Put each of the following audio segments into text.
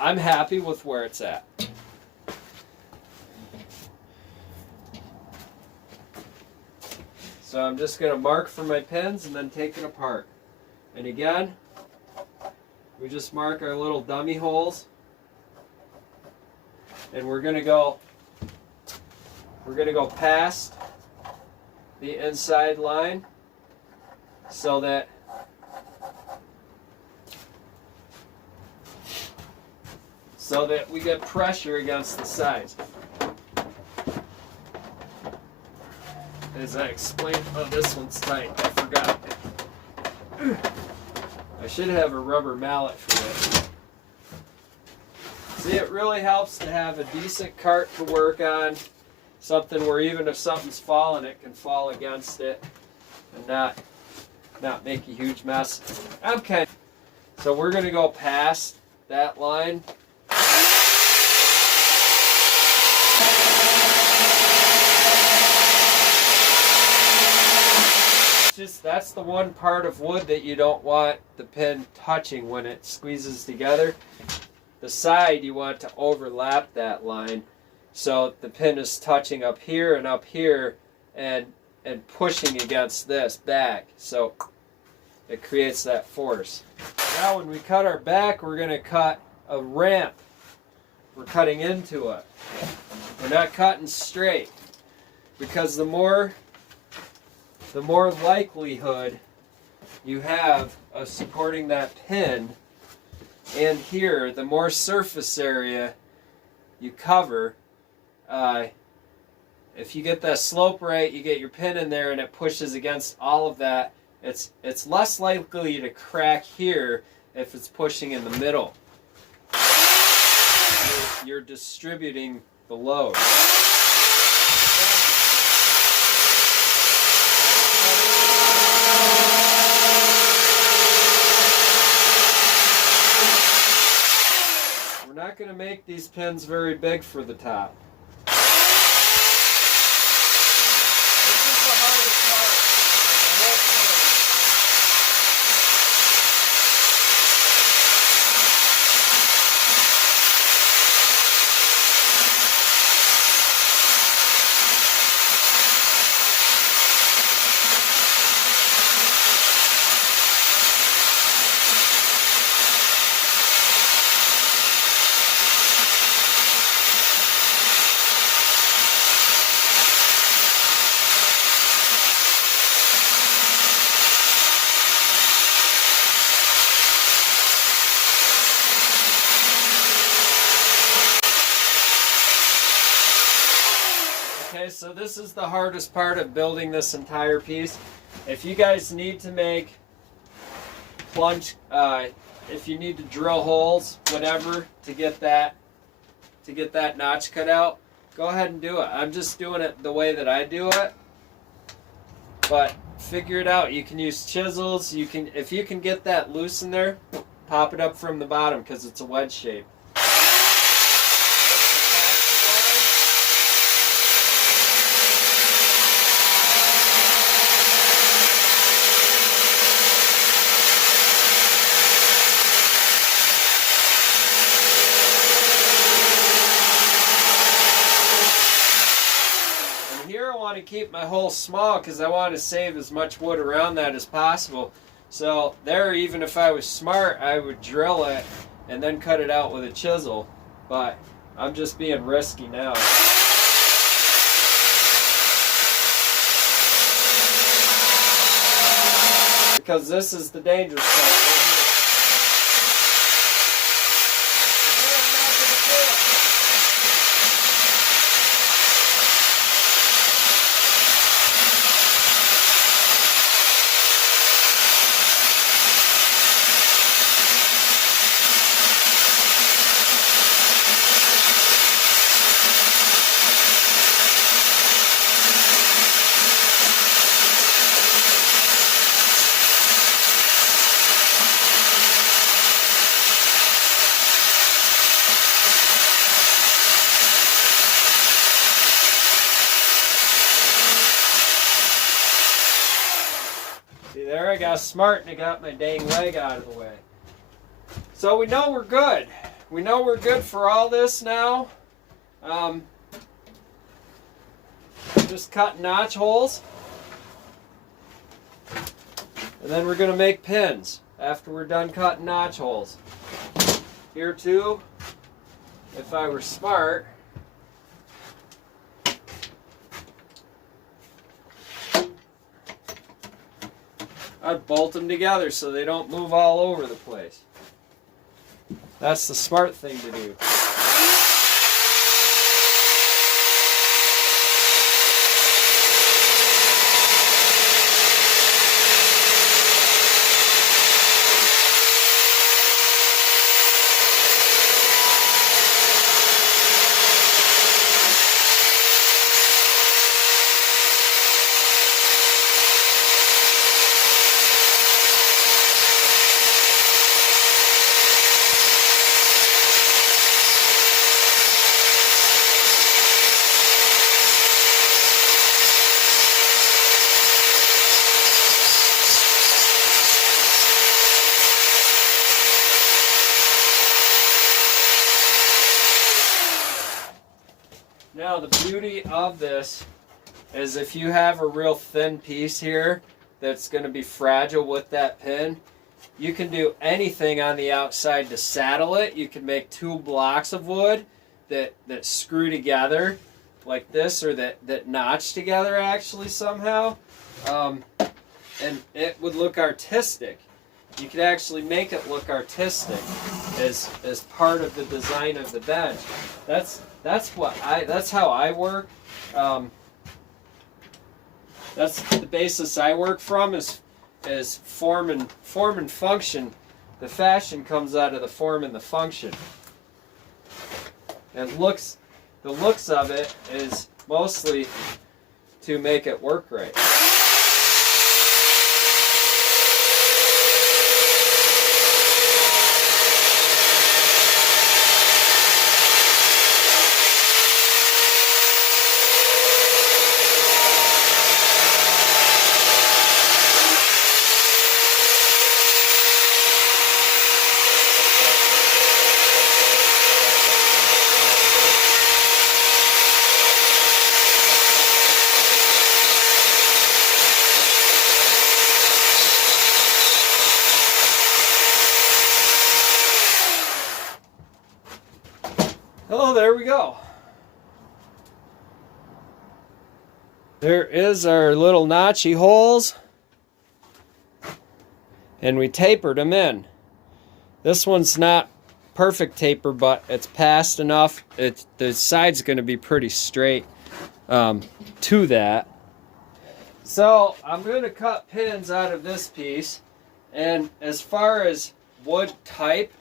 I'm happy with where it's at. So I'm just going to mark for my pins and then take it apart. And again, we just mark our little dummy holes. And we're going to go past the inside line so that we get pressure against the sides. As I explained, oh, this one's tight, I forgot. I should have a rubber mallet for this. See, it really helps to have a decent cart to work on, something where even if something's falling, it can fall against it and not make a huge mess. Okay, so we're going to go past that line. That's the one part of wood that you don't want the pin touching when it squeezes together. The side, you want to overlap that line so the pin is touching up here and pushing against this back, so it creates that force. Now when we cut our back, we're going to cut a ramp. We're cutting into it. We're not cutting straight, because the more likelihood you have of supporting that pin, and here, the more surface area you cover, if you get that slope right, you get your pin in there and it pushes against all of that, it's less likely to crack here if it's pushing in the middle. You're distributing the load. We're not going to make these pins very big for the top. This is the hardest part of the whole thing. Okay, so this is the hardest part of building this entire piece. If you guys need to make plunge, if you need to drill holes, whatever, to get that notch cut out, go ahead and do it. I'm just doing it the way that I do it, but figure it out. You can use chisels. If you can get that loose in there, pop it up from the bottom because it's a wedge shape. To keep my hole small because I want to save as much wood around that as possible. So there, even if I was smart, I would drill it and then cut it out with a chisel, but I'm just being risky now. Because this is the dangerous part right here. See there, I got smart and I got my dang leg out of the way. So we know we're good. we know we're good for all this now. Just cut notch holes. And then we're going to make pins after we're done cutting notch holes. Here too, if I were smart, I'd bolt them together so they don't move all over the place. That's the smart thing to do. Now the beauty of this is if you have a real thin piece here that's going to be fragile with that pin, you can do anything on the outside to saddle it. You can make 2 blocks of wood that screw together like this, or that notch together actually somehow, and it would look artistic. You could actually make it look artistic as part of the design of the bench. That's how I work. That's the basis I work from is form and function. The fashion comes out of the form and the function. And the looks of it is mostly to make it work right. Oh, there we go. There is our little notchy holes. And we tapered them in. This one's not perfect taper, but it's passed enough. The side's going to be pretty straight to that. So I'm going to cut pins out of this piece. And as far as wood type,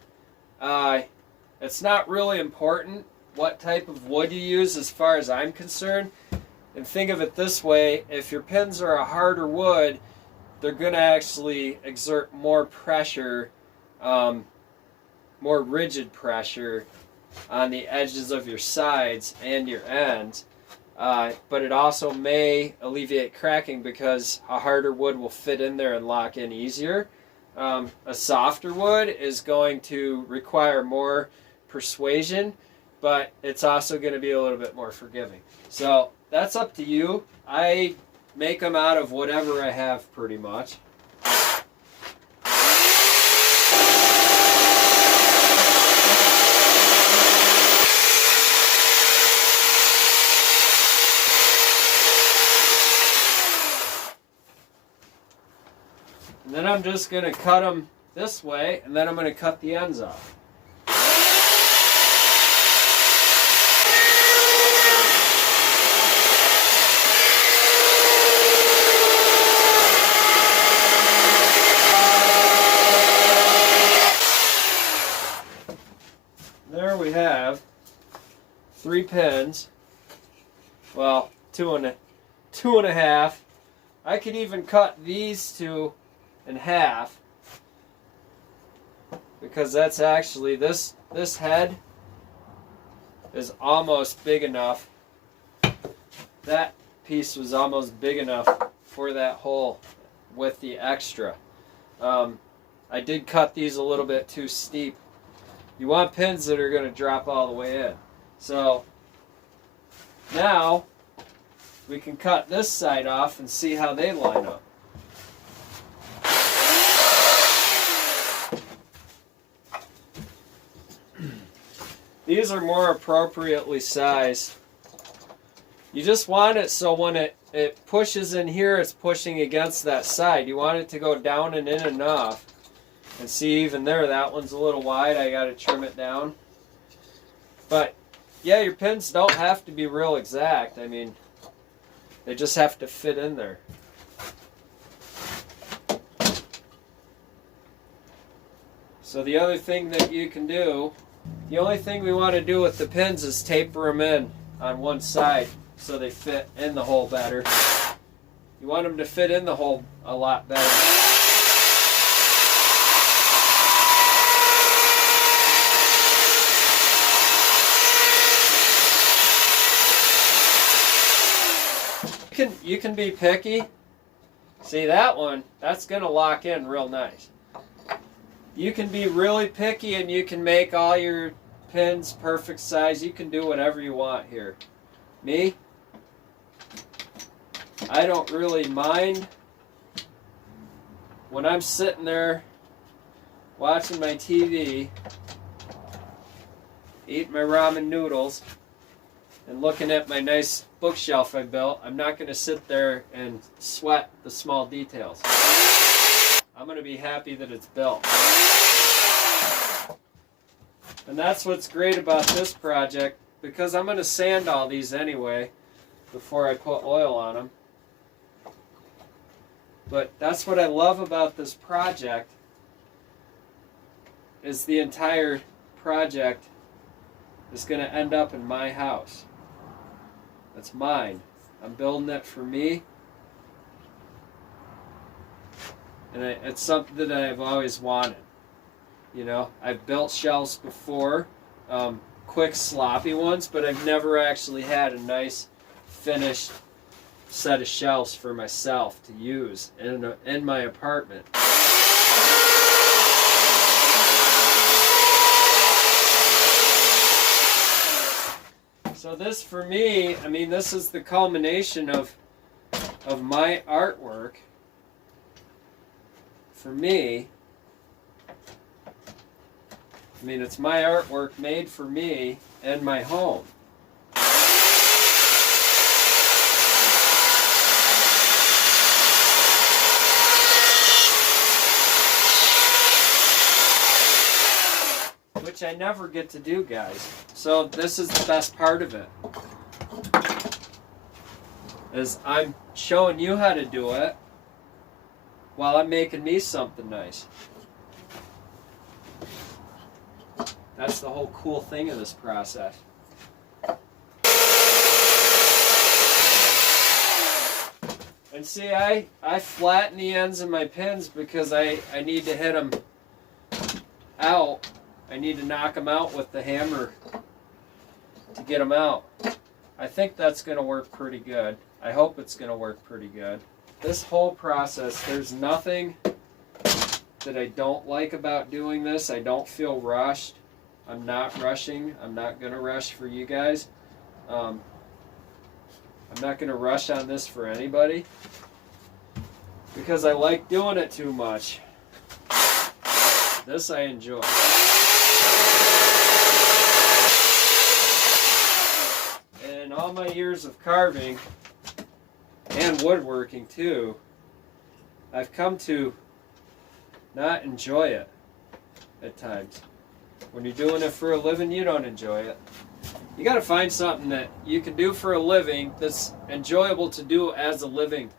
it's not really important what type of wood you use as far as I'm concerned. And think of it this way, if your pins are a harder wood, they're going to actually exert more pressure, more rigid pressure on the edges of your sides and your ends. But it also may alleviate cracking because a harder wood will fit in there and lock in easier. A softer wood is going to require more persuasion, but it's also going to be a little bit more forgiving. So that's up to you. I make them out of whatever I have pretty much. And then I'm just going to cut them this way, and then I'm going to cut the ends off. There we have 3 pins. Well, two and a half. I could even cut these 2 in half, because that's actually this head is almost big enough. That piece was almost big enough for that hole with the extra. I did cut these a little bit too steep You want pins that are going to drop all the way in. So now we can cut this side off and see how they line up. These are more appropriately sized. You just want it so when it pushes in here, it's pushing against that side. You want it to go down and in enough. And see, even there, that one's a little wide. I got to trim it down. But yeah, your pins don't have to be real exact. I mean, they just have to fit in there. So the other thing that you can do, the only thing we want to do with the pins is taper them in on one side so they fit in the hole better. You want them to fit in the hole a lot better. You can be picky. See that one, that's going to lock in real nice. You can be really picky and you can make all your pins perfect size. You can do whatever you want here. Me, I don't really mind. When I'm sitting there watching my TV, eating my ramen noodles, and looking at my nice bookshelf I built, I'm not going to sit there and sweat the small details. I'm going to be happy that it's built. And that's what's great about this project, because I'm going to sand all these anyway before I put oil on them. But that's what I love about this project, is the entire project is going to end up in my house. It's mine. I'm building it for me. And it's something that I've always wanted. You know, I've built shelves before, quick sloppy ones, but I've never actually had a nice finished set of shelves for myself to use in my apartment. So this, for me, I mean, this is the culmination of my artwork. For me, I mean, it's my artwork made for me and my home. Which I never get to do, guys. So this is the best part of it. Is I'm showing you how to do it while I'm making me something nice. That's the whole cool thing of this process. And see, I flatten the ends of my pins because I need to hit them out. I need to knock them out with the hammer to get them out. I think that's going to work pretty good. I hope it's going to work pretty good. This whole process, there's nothing that I don't like about doing this. I don't feel rushed. I'm not rushing. I'm not going to rush for you guys. I'm not going to rush on this for anybody because I like doing it too much. This I enjoy. In all my years of carving and woodworking too, I've come to not enjoy it at times. When you're doing it for a living, you don't enjoy it. You got to find something that you can do for a living that's enjoyable to do as a living.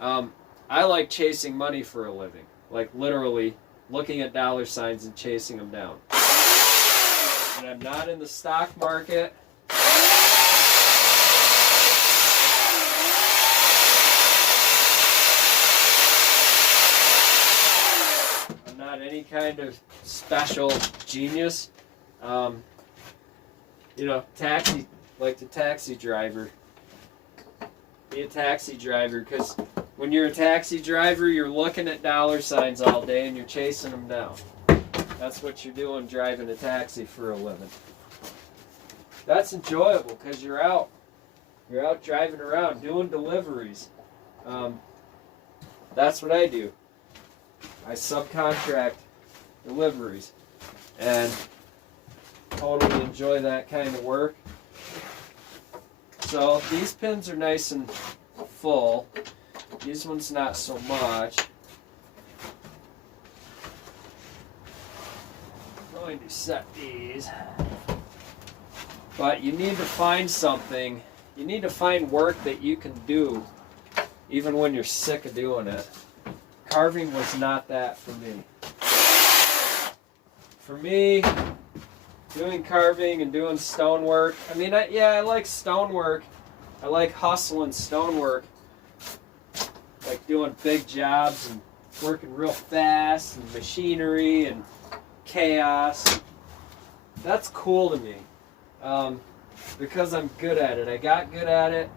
I like chasing money for a living, like literally looking at dollar signs and chasing them down. And I'm not in the stock market. I'm not any kind of special genius. You know, taxi, like the taxi driver. Be a taxi driver, because when you're a taxi driver, you're looking at dollar signs all day and you're chasing them down. That's what you're doing driving a taxi for a living. That's enjoyable because you're out. You're out driving around doing deliveries. That's what I do. I subcontract deliveries and totally enjoy that kind of work. So these pins are nice and full. These ones not so much. I'm going to set these. But you need to find something. You need to find work that you can do even when you're sick of doing it. Carving was not that for me. For me, doing carving and doing stonework, I mean, I like stonework. I like hustling stonework. Like doing big jobs and working real fast and machinery and chaos. That's cool to me. Because I'm good at it. I got good at it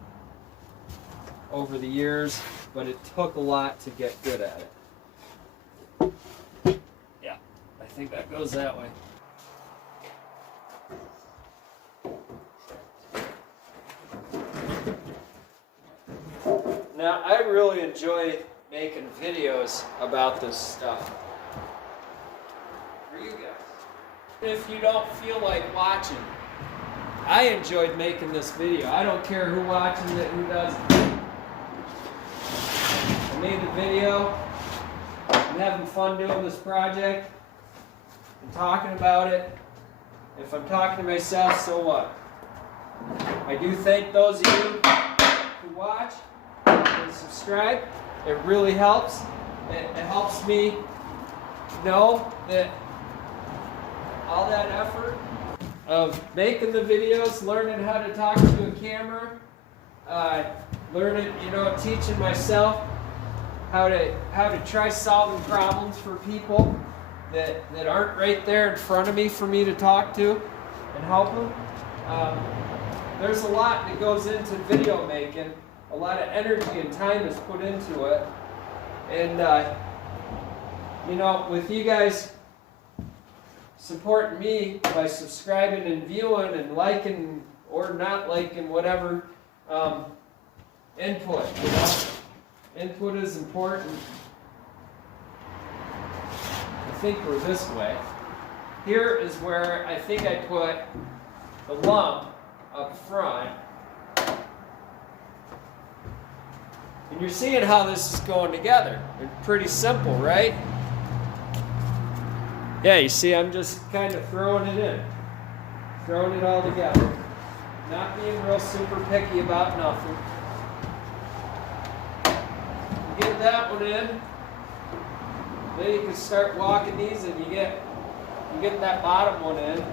over the years, but it took a lot to get good at it. Yeah, I think that goes that way. Now, I really enjoy making videos about this stuff for you guys. If you don't feel like watching, I enjoyed making this video. I don't care who watches it, who doesn't. I made the video. I'm having fun doing this project. I'm talking about it. If I'm talking to myself, so what? I do thank those of you who watch and subscribe. It really helps. It helps me know that all that effort of making the videos, learning how to talk to a camera, learning, teaching myself how to try solving problems for people that aren't right there in front of me for me to talk to and help them. There's a lot that goes into video making. A lot of energy and time is put into it. And, with you guys supporting me by subscribing and viewing and liking or not liking whatever input, Input is important. I think we're this way. Here is where I think I put the lump up front. And you're seeing how this is going together. It's pretty simple, right? Yeah, you see, I'm just kind of throwing it in. Throwing it all together. Not being real super picky about nothing. You get that one in. Then you can start walking these and you get that bottom one in.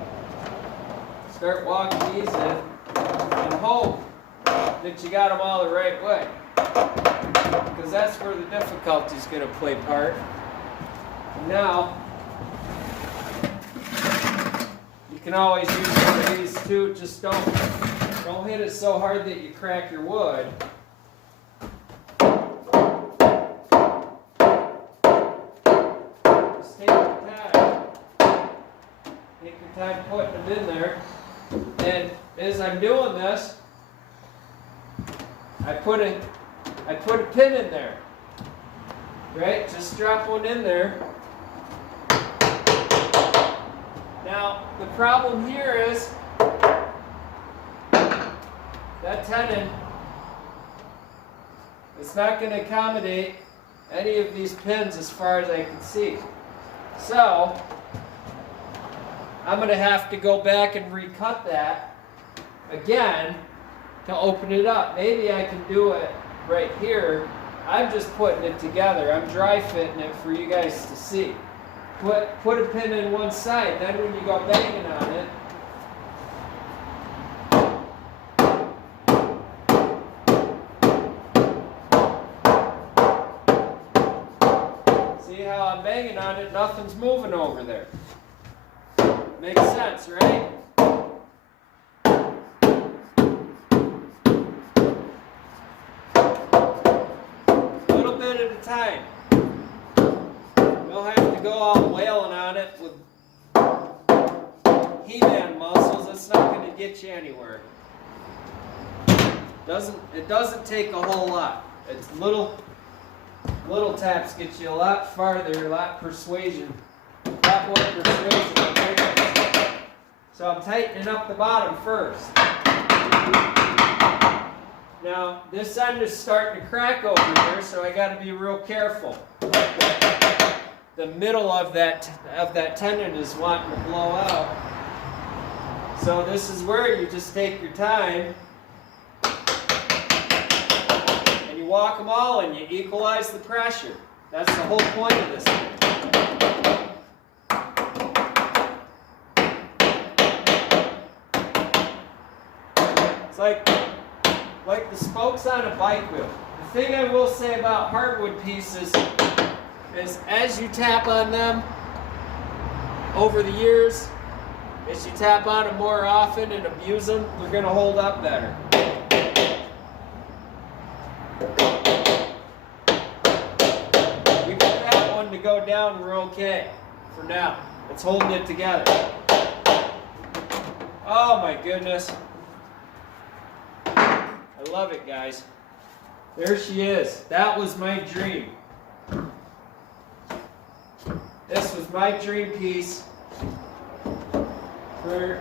Start walking these in. And hope that you got them all the right way. Because that's where the difficulty is going to play part. And now, you can always use one of these too. Just don't hit it so hard that you crack your wood. Just take your time. Take your time putting them in there. And as I'm doing this, I put a pin in there. Right? Just drop one in there. Now, the problem here is that tenon is not going to accommodate any of these pins as far as I can see. So, I'm going to have to go back and recut that again to open it up. Maybe I can do it right here. I'm just putting it together. I'm dry fitting it for you guys to see. Put a pin in one side, then when you go banging on it. See how I'm banging on it, nothing's moving over there. Makes sense, right? A little bit at a time. Don't have to go all wailing on it with He-Man muscles, it's not going to get you anywhere. It doesn't take a whole lot. It's little taps get you a lot farther, a lot more persuasion. So I'm tightening up the bottom first. Now this end is starting to crack over here, so I got to be real careful. The middle of that tendon is wanting to blow out. So this is where you just take your time and you walk them all and you equalize the pressure. That's the whole point of this thing. It's like the spokes on a bike wheel. The thing I will say about hardwood pieces is as you tap on them over the years, as you tap on them more often and abuse them, they're going to hold up better. We got that one to go down, we're okay for now. It's holding it together. Oh my goodness. I love it, guys. There she is. That was my dream. This was my dream piece for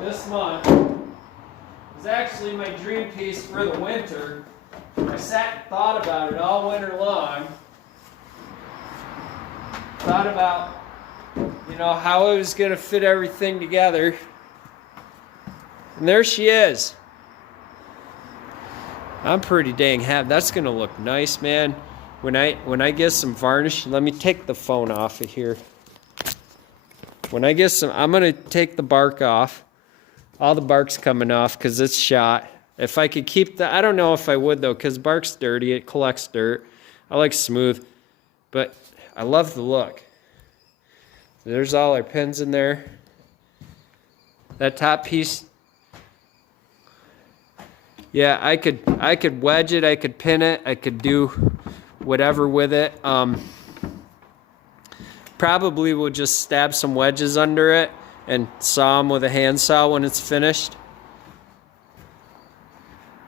this month. It was actually my dream piece for the winter. I sat and thought about it all winter long. Thought about, how I was going to fit everything together. And there she is. I'm pretty dang happy. That's going to look nice, man. When I get some varnish, let me take the phone off of here. When I get some, I'm going to take the bark off. All the bark's coming off because it's shot. If I could keep the, I don't know if I would though, because bark's dirty. It collects dirt. I like smooth, but I love the look. There's all our pins in there. That top piece, yeah, I could wedge it. I could pin it. I could do whatever with it. Probably will just stab some wedges under it and saw them with a handsaw when it's finished.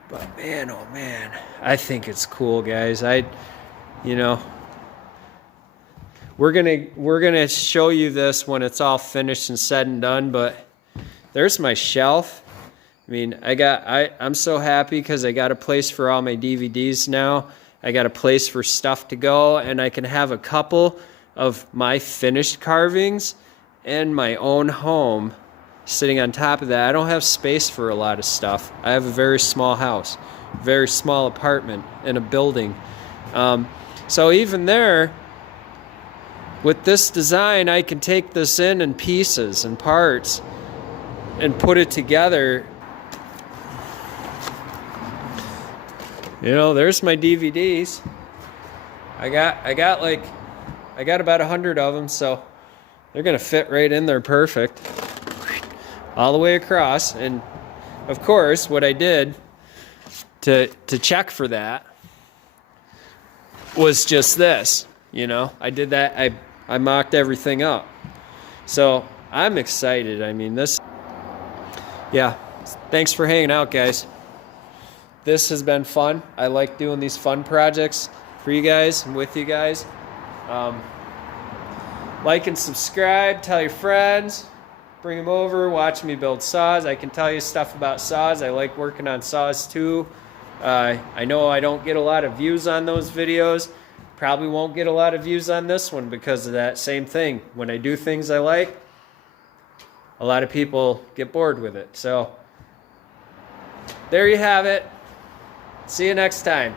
But man, oh man, I think it's cool, guys. We're gonna show you this when it's all finished and said and done. But there's my shelf. I mean, I'm so happy because I got a place for all my DVDs now. I got a place for stuff to go, and I can have a couple of my finished carvings and my own home sitting on top of that. I don't have space for a lot of stuff. I have a very small house, very small apartment in a building. So even there, with this design, I can take this in pieces and parts and put it together. There's my DVDs. I got about 100 of them, so they're gonna fit right in there perfect, all the way across. And of course, what I did to check for that was just this. I did that. I mocked everything up. So I'm excited. I mean, yeah. Thanks for hanging out, guys. This has been fun. I like doing these fun projects for you guys and with you guys. Like and subscribe. Tell your friends. Bring them over. Watch me build saws. I can tell you stuff about saws. I like working on saws too. I know I don't get a lot of views on those videos. Probably won't get a lot of views on this one because of that same thing. When I do things I like, a lot of people get bored with it. So there you have it. See you next time.